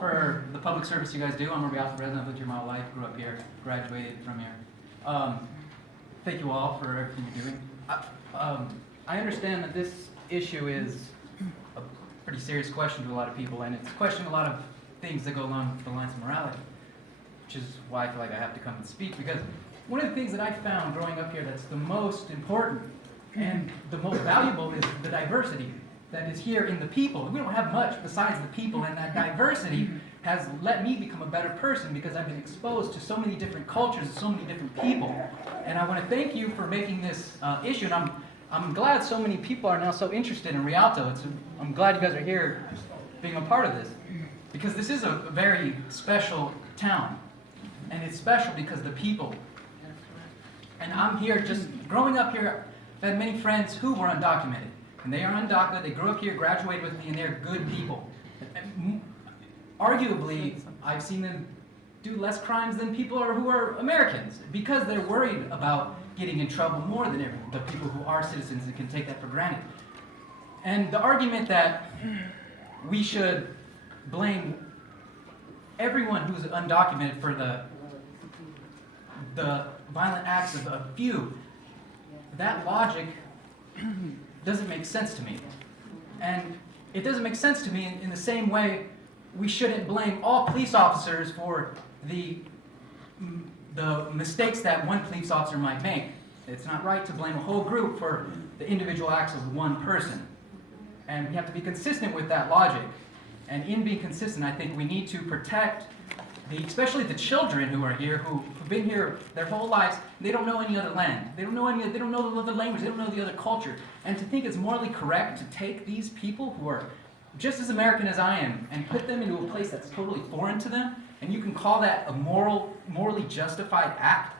for the public service you guys do. I'm a Rialto resident, I've lived here my whole life, grew up here, graduated from here. Thank you all for everything you're doing. I understand that this issue is a pretty serious question to a lot of people, and it's questioning a lot of things that go along the lines of morality, which is why I feel like I have to come and speak, because one of the things that I found growing up here that's the most important and the most valuable is the diversity that is here in the people. We don't have much besides the people, and that diversity has let me become a better person because I've been exposed to so many different cultures and so many different people. And I want to thank you for making this issue, and I'm glad so many people are now so interested in Rialto. I'm glad you guys are here being a part of this, because this is a very special town, and it's special because of the people. And I'm here just growing up here. I've had many friends who were undocumented, and they are undocumented. They grew up here, graduated with me, and they're good people. Arguably, I've seen them do less crimes than people who are Americans, because they're worried about getting in trouble more than everyone, the people who are citizens and can take that for granted. And the argument that we should blame everyone who's undocumented for the violent acts of a few, that logic doesn't make sense to me. And it doesn't make sense to me in the same way we shouldn't blame all police officers for the mistakes that one police officer might make. It's not right to blame a whole group for the individual acts of one person. And we have to be consistent with that logic. And in being consistent, I think we need to protect especially the children who are here, who've been here their whole lives. They don't know any other land. They don't know the other language. They don't know the other culture. And to think it's morally correct to take these people who are just as American as I am and put them into a place that's totally foreign to them, and you can call that a morally justified act,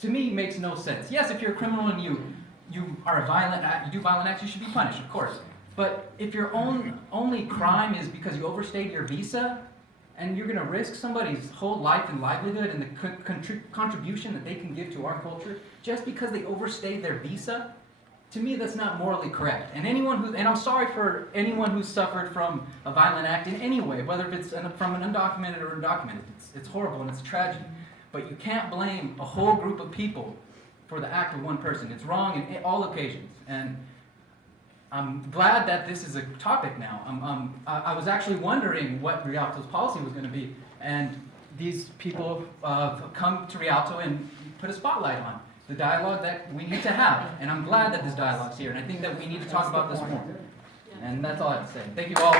to me makes no sense. Yes, if you're a criminal and you are a violent act, you do violent acts, you should be punished, of course. But if your only crime is because you overstayed your visa, and you're going to risk somebody's whole life and livelihood and the contribution that they can give to our culture just because they overstayed their visa, to me that's not morally correct. And I'm sorry for anyone who's suffered from a violent act in any way, whether it's from an undocumented or undocumented. It's horrible and it's tragic. But you can't blame a whole group of people for the act of one person. It's wrong in all occasions. And I'm glad that this is a topic now. I was actually wondering what Rialto's policy was going to be, and these people come to Rialto and put a spotlight on the dialogue that we need to have. And I'm glad that this dialogue's here, and I think that we need to talk about this more. And that's all I have to say. Thank you all.